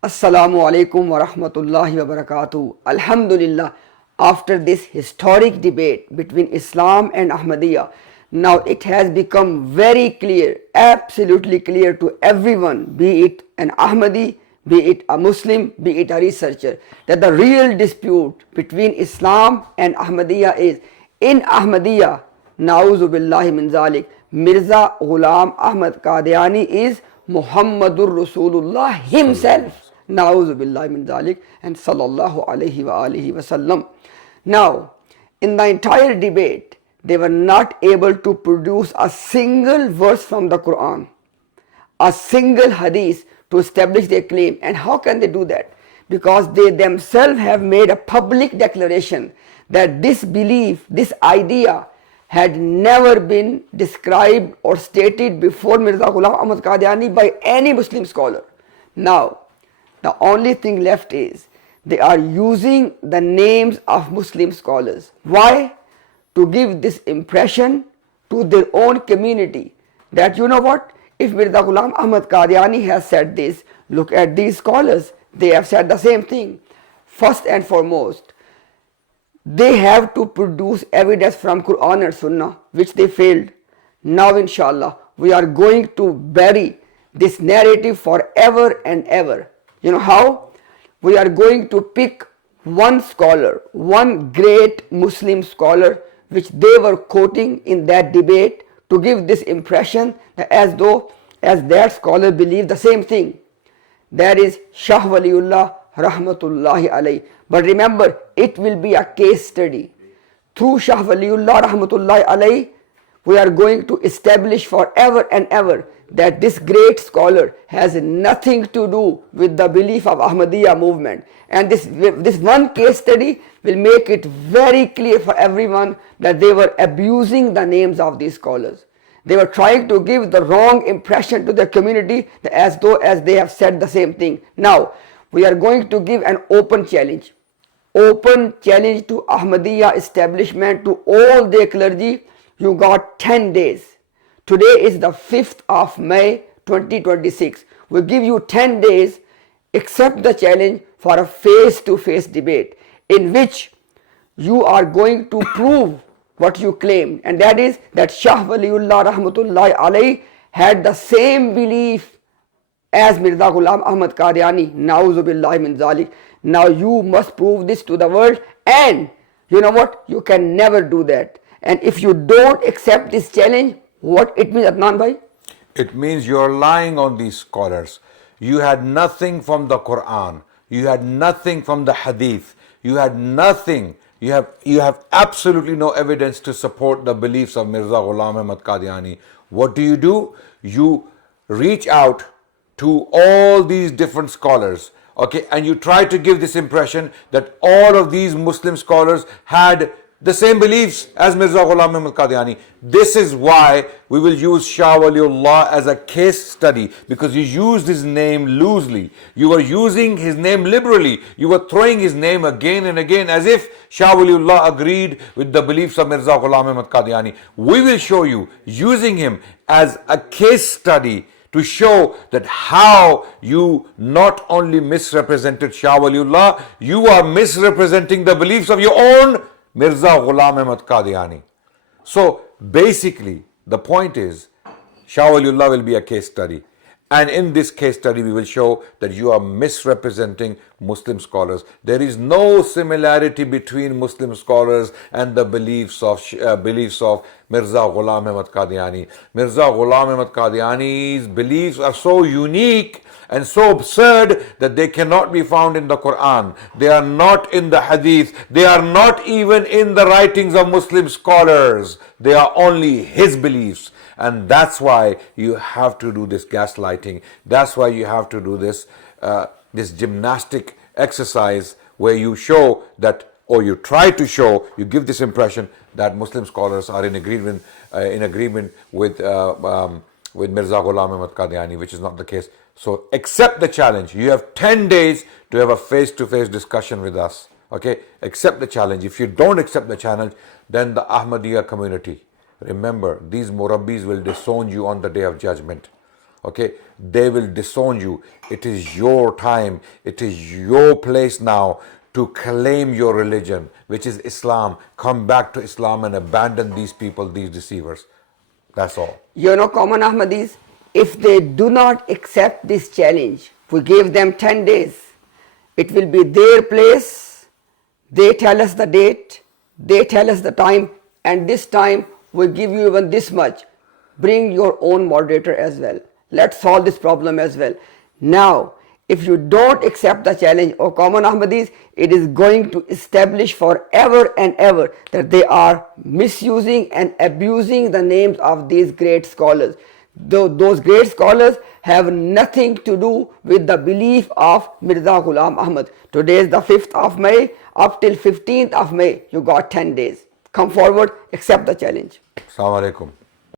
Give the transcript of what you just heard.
Assalamu alaikum wa rahmatullahi wa barakatuh. Alhamdulillah, after this historic debate between Islam and Ahmadiyya, now it has become very clear, absolutely clear to everyone, be it an Ahmadi, be it a Muslim, be it a researcher, that the real dispute between Islam and Ahmadiyya is in Ahmadiyya, na'uzu billahi min zalik, Mirza Ghulam Ahmad Qadiani is Muhammadur Rasulullah himself. Na'uzu billahi min dhalik and sallallahu alayhi wa alihi wa sallam. Now, in the entire debate, they were not able to produce a single verse from the Quran, a single hadith to establish their claim. And how can they do that? Because they themselves have made a public declaration that this belief, this idea had never been described or stated before Mirza Ghulam Ahmad Qadiani by any Muslim scholar. Now, the only thing left is they are using the names of Muslim scholars. Why? To give this impression to their own community that, you know what, if Mirza Ghulam Ahmad Qadiani has said this, look at these scholars, they have said the same thing. First and foremost, they have to produce evidence from Quran and Sunnah, which they failed. Now inshallah, we are going to bury this narrative forever and ever. You know how? We are going to pick one scholar, one great Muslim scholar, which they were quoting in that debate to give this impression that as that scholar believed the same thing. That is Shah Waliullah Rahmatullahi alayhi. But remember, it will be a case study. Through Shah Waliullah Rahmatullahi alayhi, we are going to establish forever and ever that this great scholar has nothing to do with the belief of Ahmadiyya movement. And this one case study will make it very clear for everyone that they were abusing the names of these scholars. They were trying to give the wrong impression to the community as though they have said the same thing. Now, we are going to give an open challenge. Open challenge to Ahmadiyya establishment, to all their clergy. You got 10 days. Today is the 5th of May 2026. We give you 10 days, accept the challenge for a face-to-face debate in which you are going to prove what you claim, and that is that Shah Waliullah Rahmatullahi alayhi had the same belief as Mirza Ghulam Ahmad Qadiani. Na'uzu billahi min zalik. Now you must prove this to the world, and you know what? You can never do that. And if you don't accept this challenge, what it means, Adnan bhai? It means you're lying on these scholars. You had nothing from the Quran. You had nothing from the Hadith. You had nothing. You have absolutely no evidence to support the beliefs of Mirza Ghulam Ahmad Qadiani. What do? You reach out to all these different scholars, okay, and you try to give this impression that all of these Muslim scholars had the same beliefs as Mirza Ghulam Ahmad Qadiani. This is why we will use Shah Waliullah as a case study, because you used his name loosely. You were using his name liberally. You were throwing his name again and again as if Shah Waliullah agreed with the beliefs of Mirza Ghulam Ahmad Qadiani. We will show you using him as a case study to show that how you not only misrepresented Shah Waliullah, you are misrepresenting the beliefs of your own Mirza Ghulam Ahmad Qadiani. So basically, the point is, Shah Waliullah will be a case study. And in this case study, we will show that you are misrepresenting Muslim scholars. There is no similarity between Muslim scholars and the beliefs of Mirza Ghulam Ahmad Qadiani. Mirza Ghulam Ahmad Qadiani's beliefs are so unique and so absurd that they cannot be found in the Quran. They are not in the Hadith. They are not even in the writings of Muslim scholars. They are only his beliefs. And that's why you have to do this gaslighting. That's why you have to do this gymnastic exercise where you show that, or you try to show, you give this impression that Muslim scholars are in agreement with Mirza Ghulam Ahmad Qadiani, which is not the case. So accept the challenge. You have 10 days to have a face-to-face discussion with us. Okay, accept the challenge. If you don't accept the challenge, then the Ahmadiyya community, remember, these Murabbis will disown you on the day of judgment. okay, they will disown you. It is your time, it is your place now to claim your religion, which is Islam. Come back to Islam and abandon these people, these deceivers. That's all. You know, common Ahmadis, if they do not accept this challenge, we gave them 10 days. It will be their place. They tell us the date, they tell us the time, and this time we give you even this much. Bring your own moderator as well. Let's solve this problem as well. Now, if you don't accept the challenge, O common Ahmadis, it is going to establish forever and ever that they are misusing and abusing the names of these great scholars. Those great scholars have nothing to do with the belief of Mirza Ghulam Ahmad. Today is the 5th of May. Up till 15th of May, you got 10 days. Come forward, accept the challenge. Assalamu alaikum.